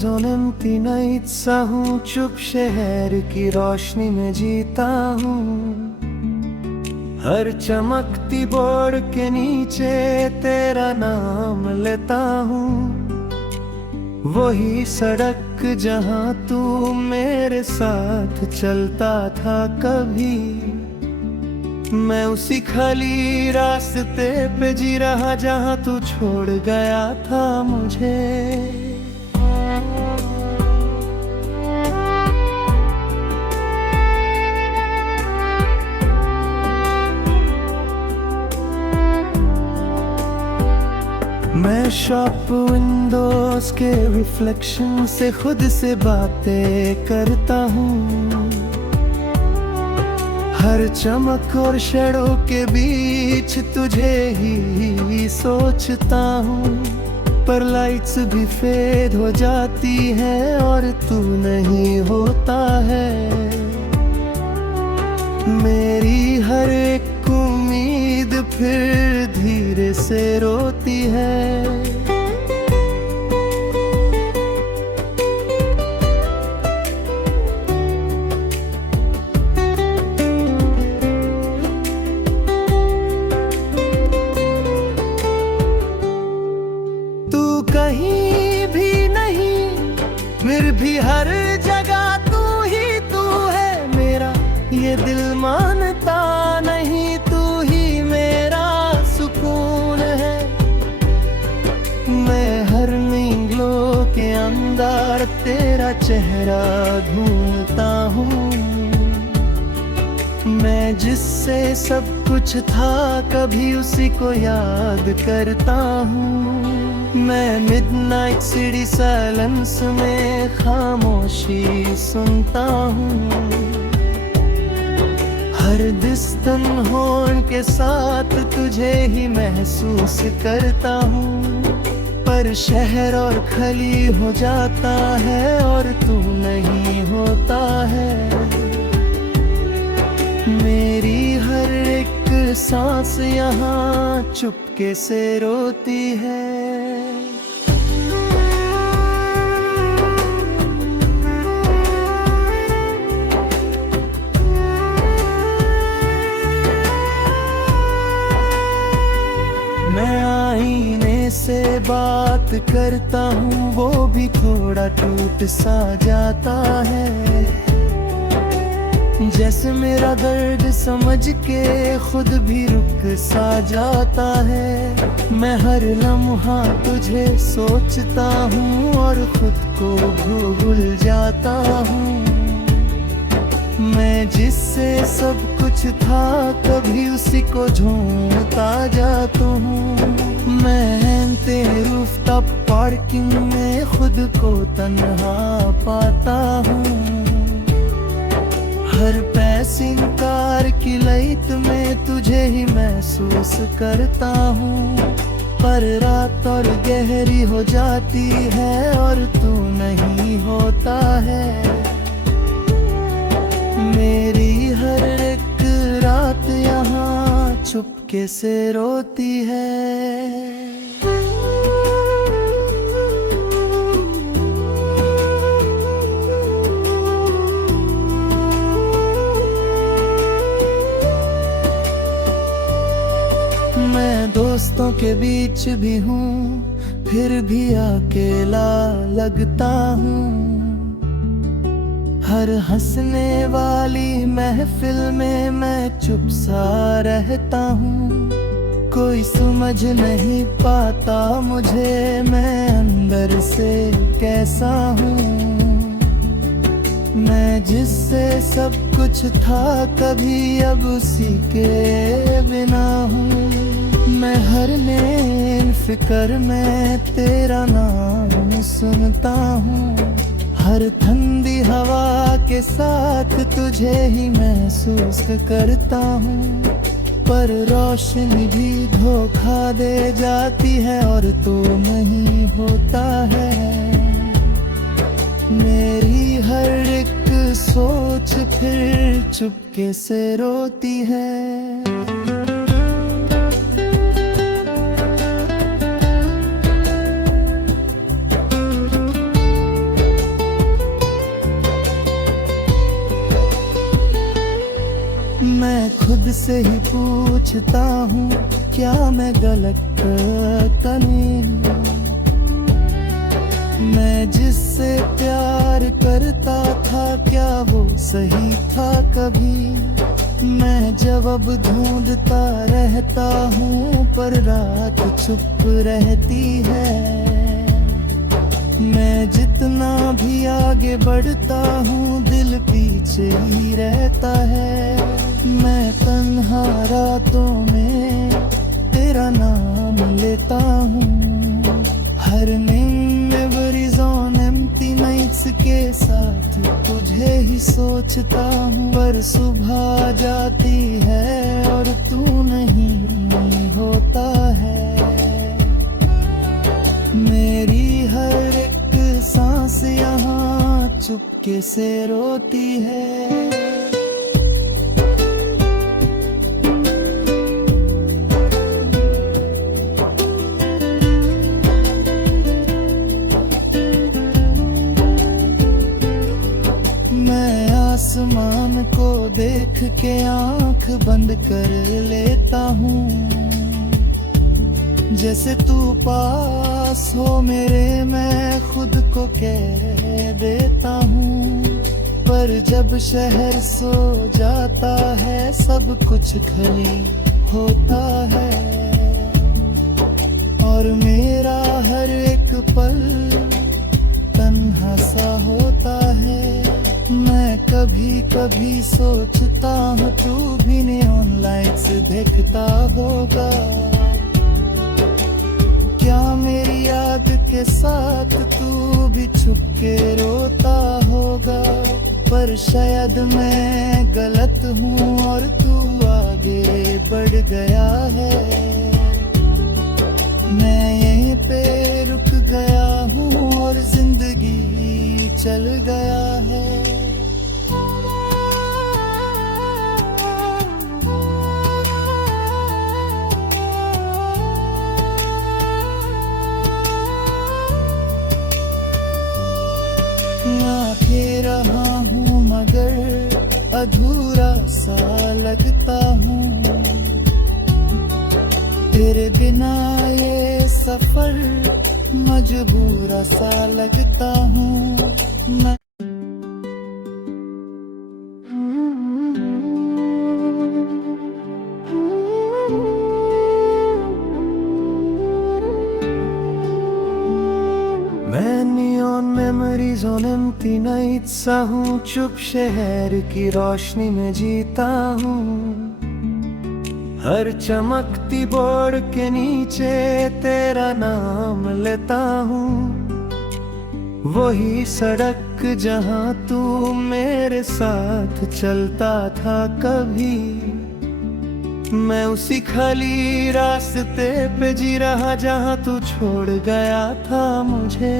days on empty nights सा हूँ, चुप शहर की रोशनी में जीता हूँ। हर चमकती बोर्ड के नीचे तेरा नाम लेता हूँ। वही सड़क जहाँ तू मेरे साथ चलता था कभी, मैं उसी खाली रास्ते पे जी रहा जहाँ तू छोड़ गया था मुझे। मैं शॉप विंडोज के रिफ्लेक्शन से खुद से बातें करता हूँ। हर चमक और शैडो के बीच तुझे ही सोचता हूँ। पर लाइट्स भी फेड हो जाती हैं और तू नहीं होता है। मेरी हर एक उम्मीद फिर धीरे से रोती है। तू कहीं भी नहीं, फिर भी हर जगह तू ही तू है मेरा। ये दिल मानता नहीं, तू ही मेरा सुकून है। मैं हर नींदों के अंदर तेरा चेहरा ढूंढता हूँ। मैं जिससे सब कुछ था कभी उसी को याद करता हूँ। मैं मिडनाइट सिटी साइलेंस में खामोशी सुनता हूँ। हर डिस्टेंट हॉर्न के साथ तुझे ही महसूस करता हूँ। पर शहर और खाली हो जाता है और तू नहीं होता है। मेरी हर एक सांस यहाँ चुपके से रोती है। मैं आईने से बात करता हूँ, वो भी थोड़ा टूट सा जाता है। जैसे मेरा दर्द समझ के खुद भी रुक सा जाता है। मैं हर लम्हा तुझे सोचता हूँ और खुद को भूल जाता हूँ। मैं जिससे सब कुछ था कभी उसी को ढूंढता जाता हूँ। मैं तेरे रूफटॉप पार्किंग में खुद को तन्हा पाता हूँ। हर पैसिंग कार की लाइट में तुझे ही महसूस करता हूँ। पर रात और गहरी हो जाती है और तू नहीं होता है। मेरी हर एक रात यहाँ चुपके से रोती है। मैं दोस्तों के बीच भी हूँ, फिर भी अकेला लगता हूँ। हर हंसने वाली महफिल में मैं चुप सा रहता हूँ। कोई समझ नहीं पाता मुझे, मैं अंदर से कैसा हूँ। मैं जिससे सब कुछ था कभी अब उसी के बिना हूँ। मैं हर नैन फिक्र में तेरा नाम सुनता हूँ। हर ठंडी हवा के साथ तुझे ही महसूस करता हूँ। पर रोशनी भी धोखा दे जाती है और तू नहीं होता है। मेरी हर एक सोच फिर चुपके से रोती है। खुद से ही पूछता हूँ, क्या मैं गलत तो नहीं हूँ? मैं जिससे प्यार करता था, क्या वो सही था कभी? मैं जवाब ढूंढता रहता हूँ, पर रात चुप रहती है। मैं जितना भी आगे बढ़ता हूँ, दिल पीछे ही रहता है। मैं तन्हा रातों में तेरा नाम लेता हूँ, हर मेमोरीज ऑन एम्प्टी नाइट्स के साथ तुझे ही सोचता हूँ। पर सुबह जाती है और तू नहीं होता है। मेरी हर एक सांस यहाँ चुपके से रोती है। मैं आसमान को देख के आंख बंद कर लेता हूँ, जैसे तू पास हो मेरे, मैं खुद को कह देता हूँ। पर जब शहर सो जाता है, सब कुछ खाली होता है, और मेरा हर एक पल तन्हा सा होता है। मैं कभी कभी सोचता हूँ, तू भी नियॉन लाइट्स देखता होगा, क्या मेरी याद के साथ तू भी छुप के रोता होगा? पर शायद मैं गलत हूँ और तू आगे बढ़ गया है। मैं यहीं पे रुक गया हूँ और जिंदगी चल गया है। आके रहा हूँ मगर अधूरा सा लगता हूँ, तेरे बिना ये सफर मजबूरा सा लगता हूँ। मैं neon memories on empty nights सा हूँ, चुप शहर की रोशनी में जीता हूँ। हर चमकती बोर्ड के नीचे तेरा नाम लेता हूँ, वही सड़क जहाँ तू मेरे साथ चलता था कभी। मैं उसी खाली रास्ते पे जी रहा जहाँ तू छोड़ गया था मुझे।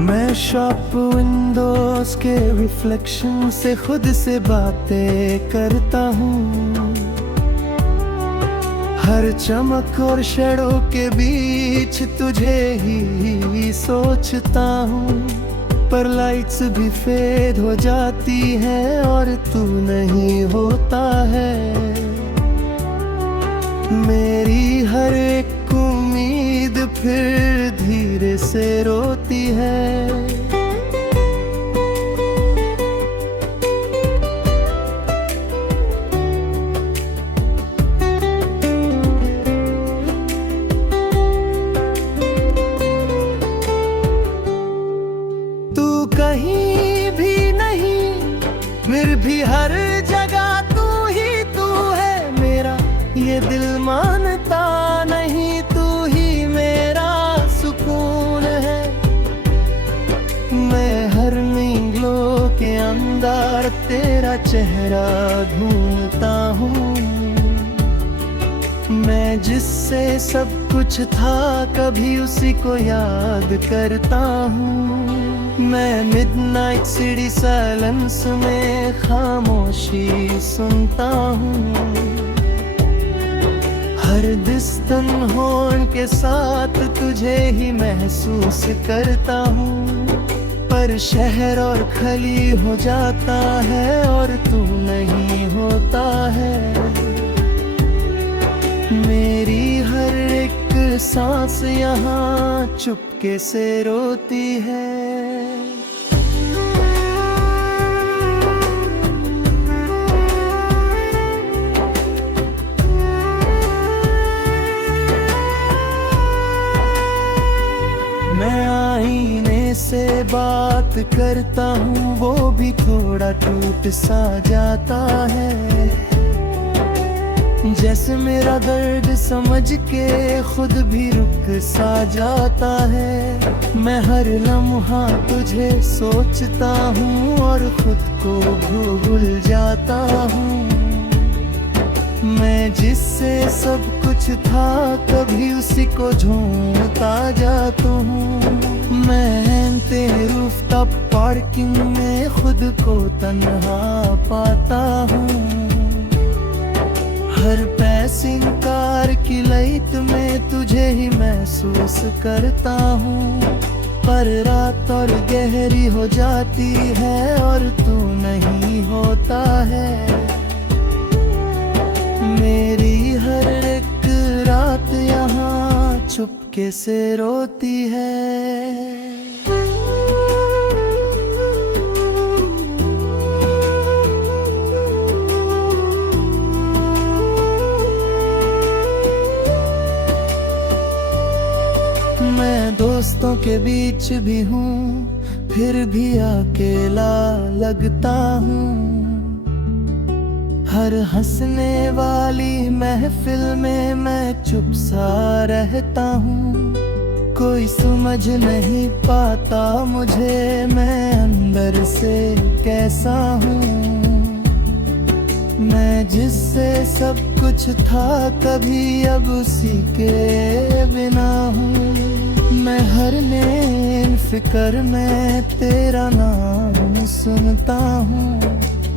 मैं शॉप विंडोज के रिफ्लेक्शन से खुद से बातें करता हूँ, हर चमक और शैडो के बीच तुझे ही सोचता हूँ। पर लाइट्स भी फेड हो जाती हैं और तू नहीं होता है। मेरी हर एक उम्मीद फिर धीरे से रोती है। कहीं भी नहीं, फिर भी हर जगह तू ही तू है मेरा। ये दिल मानता नहीं, तू ही मेरा सुकून है। मैं हर नींदों के अंदर तेरा चेहरा ढूंढता हूँ। मैं जिससे सब कुछ था, कभी उसी को याद करता हूँ। मैं मिडनाइट सिटी साइलेंस में खामोशी सुनता हूँ। हर दिस्तन होड़ के साथ तुझे ही महसूस करता हूँ, पर शहर और खली हो जाता है और तू नहीं होता है। मेरी हर एक सांस यहाँ चुपके से रोती है। मैं आईने से बात करता हूँ, वो भी थोड़ा टूट सा जाता है। जैसे मेरा दर्द समझ के खुद भी रुक सा जाता है। मैं हर लम्हा तुझे सोचता हूँ और खुद को भूल जाता हूँ। मैं जिससे सब कुछ था कभी उसी को ढूंढता जाता हूँ। मैं तेरे रूफटॉप पार्किंग में खुद को तन्हा पाता हूँ। हर पैसिंग कार की लाइट में तुझे ही महसूस करता हूँ, पर रात और गहरी हो जाती है और तू नहीं होता है। मेरी हर एक रात यहाँ चुपके से रोती है। मैं दोस्तों के बीच भी हूँ, फिर भी अकेला लगता हूँ। हर हंसने वाली महफिल में मैं चुप सा रहता हूँ। कोई समझ नहीं पाता मुझे, मैं अंदर से कैसा हूँ। मैं जिससे सब कुछ था कभी अब उसी के बिना हूँ। मैं हर नैन फिक्र में तेरा नाम सुनता हूँ।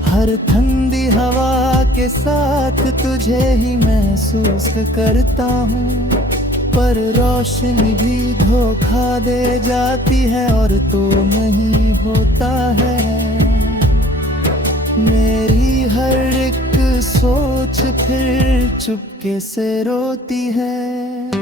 हर ठंडी हवा के साथ तुझे ही महसूस करता हूँ, पर रोशनी भी धोखा दे जाती है और तू नहीं होता है। मेरी हर एक सोच फिर चुपके से रोती है।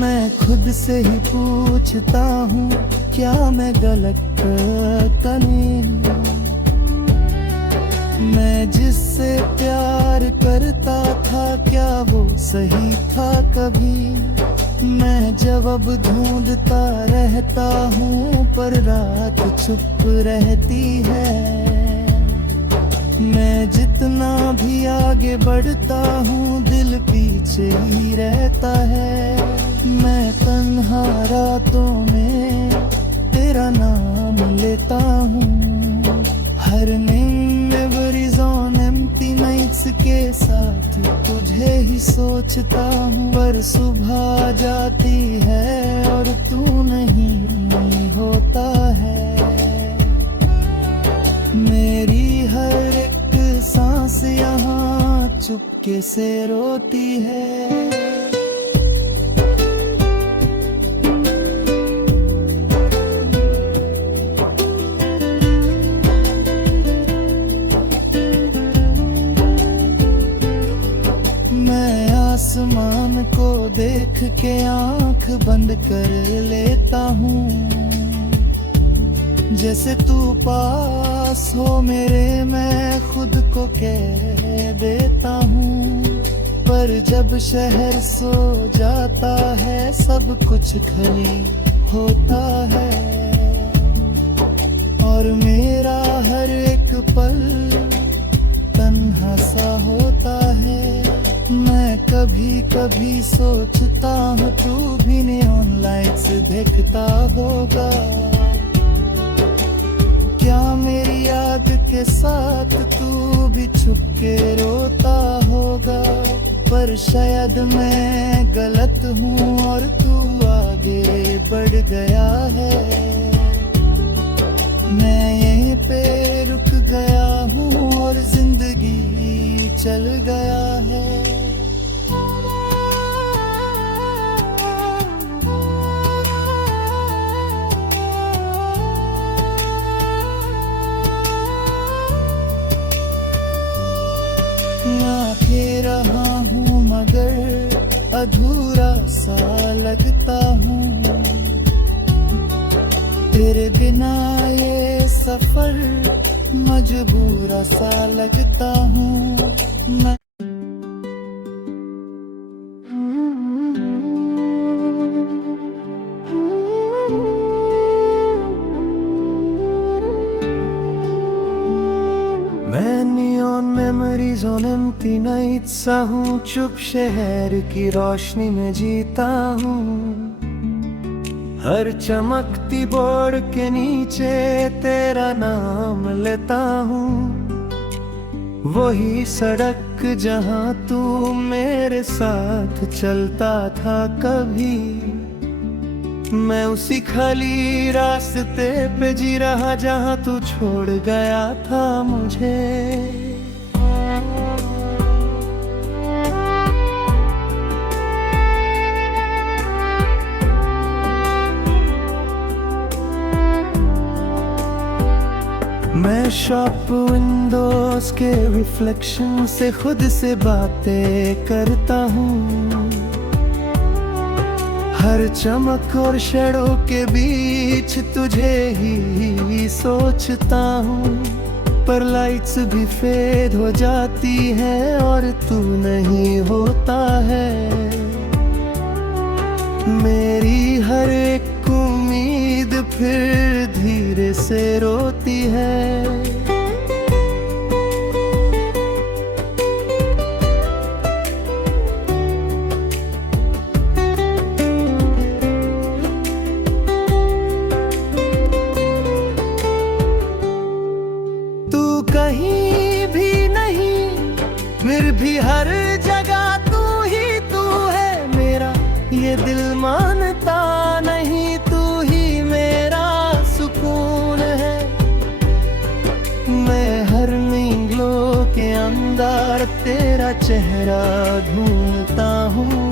मैं खुद से ही पूछता हूँ, क्या मैं गलत करता नहीं? मैं जिससे प्यार करता था क्या वो सही था कभी? मैं जवाब ढूंढता रहता हूँ पर रात चुप रहती है। मैं जितना भी आगे बढ़ता हूँ दिल पीछे ही रहता है। मैं तन्हा रातों में तेरा नाम लेता हूँ। हर मेमोरीज ऑन एम्प्टी नाइट्स के साथ तुझे ही सोचता हूँ, पर सुबह जाती है और तू नहीं होता है। मेरी हर एक सांस यहाँ चुपके से रोती है। आसमान को देख के आंख बंद कर लेता हूँ, जैसे तू पास हो मेरे मैं खुद को कह देता हूँ। पर जब शहर सो जाता है सब कुछ खाली होता है और मेरा हर एक पल तन्हा सा होता है। मैं कभी कभी सोचता हूँ तू भी नियॉन लाइट्स देखता होगा, क्या मेरी याद के साथ तू भी छुप के रोता होगा? पर शायद मैं गलत हूँ और तू आगे बढ़ गया है। मैं यहीं पे रुक गया हूँ और जिंदगी चल गया है। आके रहा हूँ मगर अधूरा सा लगता हूँ। तेरे बिना ये सफर मजबूरा सा लगता हूँ। मैं neon memories on empty nights सा हूँ, चुप शहर की रोशनी में जीता हूँ। हर चमकती बोर्ड के नीचे तेरा नाम लेता हूँ। वही सड़क जहाँ तू मेरे साथ चलता था कभी, मैं उसी खाली रास्ते पे जी रहा जहाँ तू छोड़ गया था मुझे। मैं शॉप विंडोज के रिफ्लेक्शन से खुद से बातें करता हूँ। हर चमक और शैडो के बीच तुझे ही सोचता हूँ। पर लाइट्स भी फेड हो जाती है और तू नहीं होता है। मेरी हर एक उम्मीद फिर धीरे से रोती है। कहीं भी नहीं फिर भी हर जगह तू ही तू है मेरा। ये दिल मानता नहीं, तू ही मेरा सुकून है। मैं हर नींदों के अंदर तेरा चेहरा ढूंढता हूँ।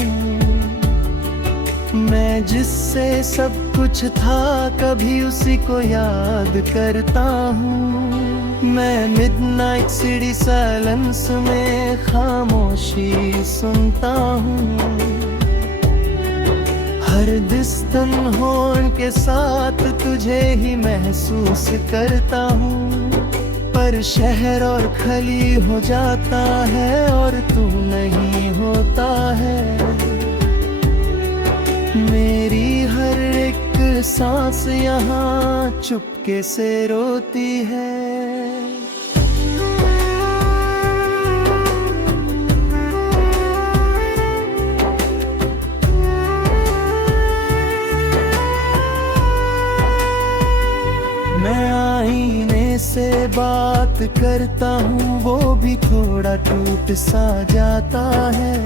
मैं जिससे सब कुछ था कभी उसी को याद करता हूँ। मैं मिडनाइट सिटी साइलेंस में खामोशी सुनता हूँ। हर डिस्टेंट हॉर्न के साथ तुझे ही महसूस करता हूँ। पर शहर और खाली हो जाता है और तू नहीं होता है। मेरी हर एक सांस यहाँ चुपके से रोती है। मैं आईने से बात करता हूँ, वो भी थोड़ा टूट सा जाता है।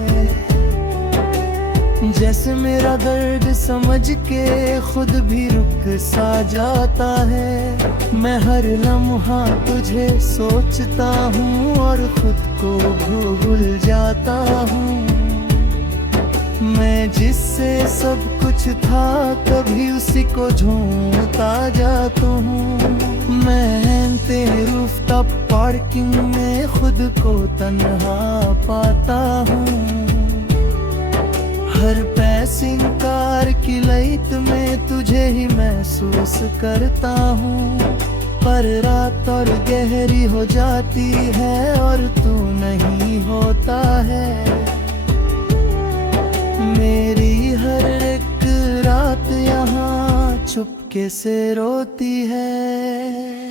जैसे मेरा दर्द समझ के खुद भी रुक सा जाता है। मैं हर लम्हा तुझे सोचता हूँ और खुद को भूल जाता हूँ। मैं जिससे सब कुछ था कभी उसी को ढूंढता जाता हूँ। मैं तेरे रूफटॉप पार्किंग में खुद को तन्हा पाता हूँ। हर पैसिंग कार की लाइट में तुझे ही महसूस करता हूँ। पर रात और गहरी हो जाती है और तू नहीं होता है। मेरी हर एक रात यहाँ चुपके से रोती है।